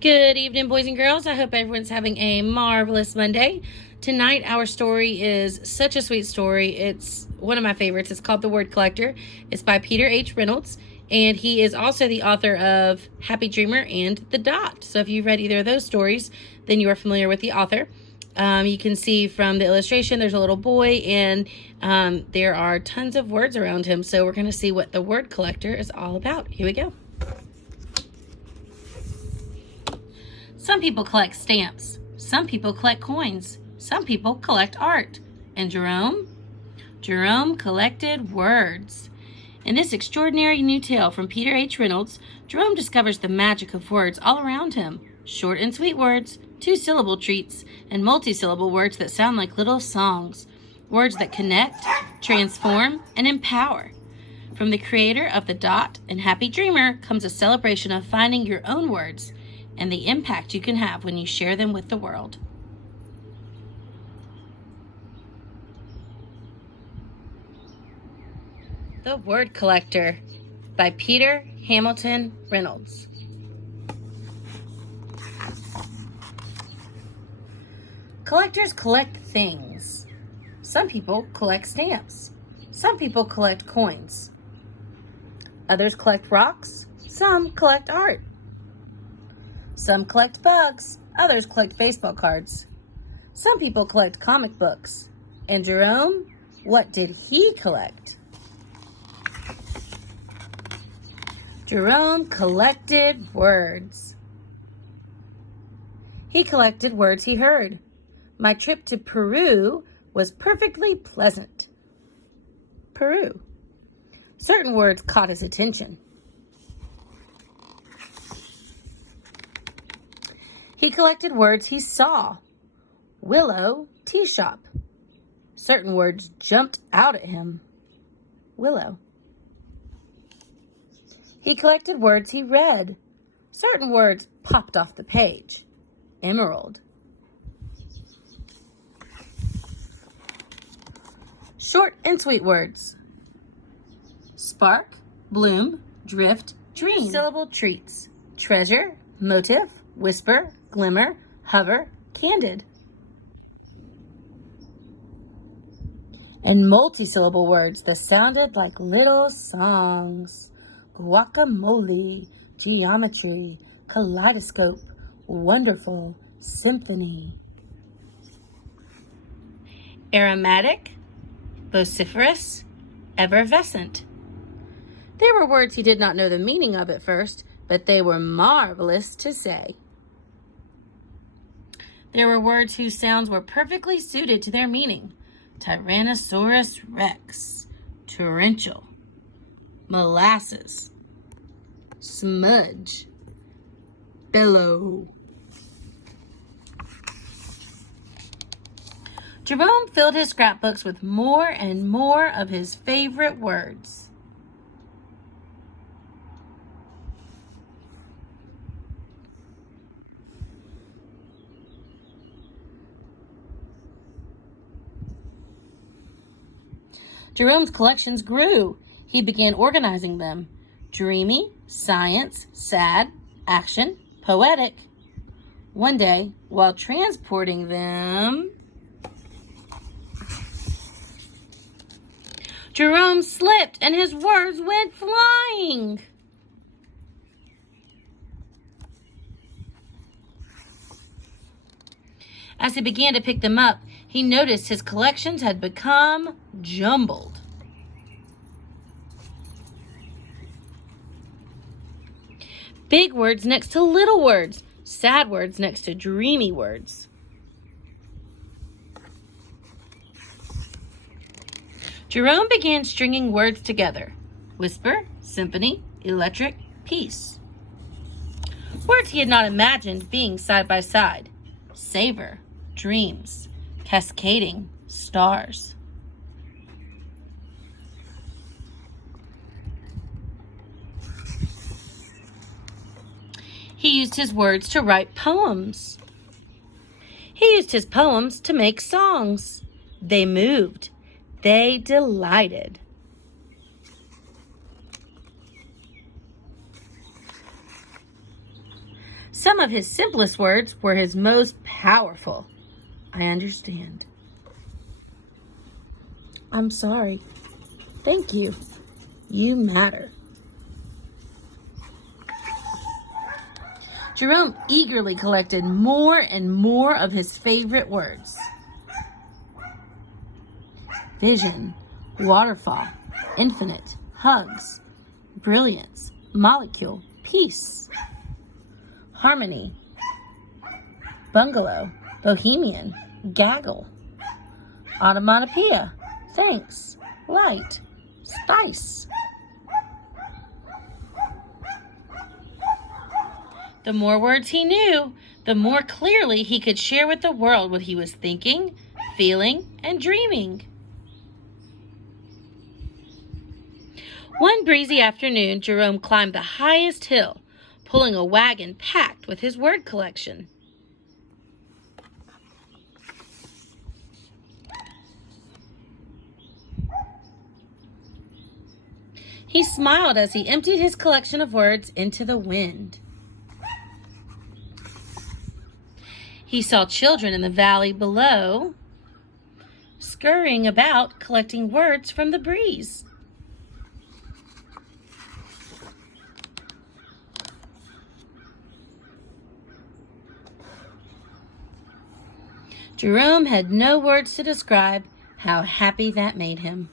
Good evening, boys and girls. I hope everyone's having a marvelous Monday. Tonight, our story is such a sweet story. It's one of my favorites. It's called The Word Collector. It's by Peter H. Reynolds, and he is also the author of Happy Dreamer and The Dot. So if you've read either of those stories, then you are familiar with the author. You can see from the illustration, there's a little boy, and there are tons of words around him. So we're going to see what The Word Collector is all about. Here we go. Some people collect stamps. Some people collect coins. Some people collect art. And Jerome? Jerome collected words. In this extraordinary new tale from Peter H. Reynolds, Jerome discovers the magic of words all around him. Short and sweet words, two-syllable treats, and multi-syllable words that sound like little songs. Words that connect, transform, and empower. From the creator of The Dot and Happy Dreamer comes a celebration of finding your own words and the impact you can have when you share them with the world. The Word Collector by Peter Hamilton Reynolds. Collectors collect things. Some people collect stamps. Some people collect coins. Others collect rocks. Some collect art. Some collect bugs, others collect baseball cards. Some people collect comic books. And Jerome, what did he collect? Jerome collected words. He collected words he heard. My trip to Peru was perfectly pleasant. Peru. Certain words caught his attention. He collected words he saw. Willow, tea shop. Certain words jumped out at him. Willow. He collected words he read. Certain words popped off the page. Emerald. Short and sweet words. Spark, bloom, drift, dream. Two-syllable treats. Treasure, motive, whisper, glimmer, hover, candid. And multi-syllable words that sounded like little songs. Guacamole, geometry, kaleidoscope, wonderful, symphony. Aromatic, vociferous, effervescent. There were words he did not know the meaning of at first, but they were marvelous to say. There were words whose sounds were perfectly suited to their meaning. Tyrannosaurus rex, torrential, molasses, smudge, bellow. Jerome filled his scrapbooks with more and more of his favorite words. Jerome's collections grew. He began organizing them. Dreamy, science, sad, action, poetic. One day, while transporting them, Jerome slipped and his words went flying. As he began to pick them up, he noticed his collections had become jumbled. Big words next to little words, sad words next to dreamy words. Jerome began stringing words together. Whisper, symphony, electric, peace. Words he had not imagined being side by side. Savor, dreams, cascading, stars. He used his words to write poems. He used his poems to make songs. They moved. They delighted. Some of his simplest words were his most powerful. I understand. I'm sorry. Thank you. You matter. Jerome eagerly collected more and more of his favorite words. Vision, waterfall, infinite, hugs, brilliance, molecule, peace, harmony, bungalow, bohemian, gaggle, onomatopoeia, thanks, light, spice. The more words he knew, the more clearly he could share with the world what he was thinking, feeling, and dreaming. One breezy afternoon, Jerome climbed the highest hill, pulling a wagon packed with his word collection. He smiled as he emptied his collection of words into the wind. He saw children in the valley below, scurrying about, collecting words from the breeze. Jerome had no words to describe how happy that made him.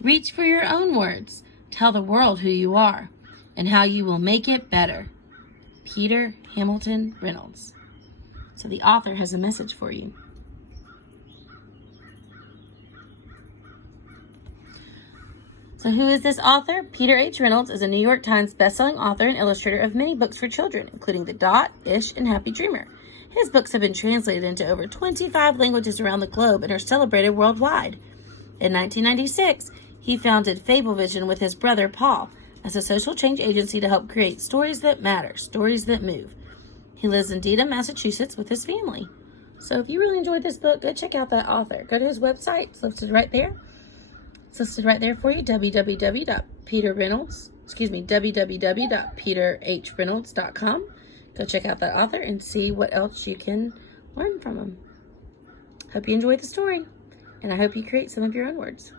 Reach for your own words. Tell the world who you are and how you will make it better. Peter Hamilton Reynolds. So the author has a message for you. So who is this author? Peter H. Reynolds is a New York Times bestselling author and illustrator of many books for children, including The Dot, Ish, and Happy Dreamer. His books have been translated into over 25 languages around the globe and are celebrated worldwide. In 1996, he founded Fablevision with his brother Paul as a social change agency to help create stories that matter, stories that move. He lives in Dedham, Massachusetts with his family. So if you really enjoyed this book, go check out that author. Go to his website. It's listed right there. It's listed right there for you, www.peterreynolds.com. Go check out that author and see what else you can learn from him. Hope you enjoyed the story, and I hope you create some of your own words.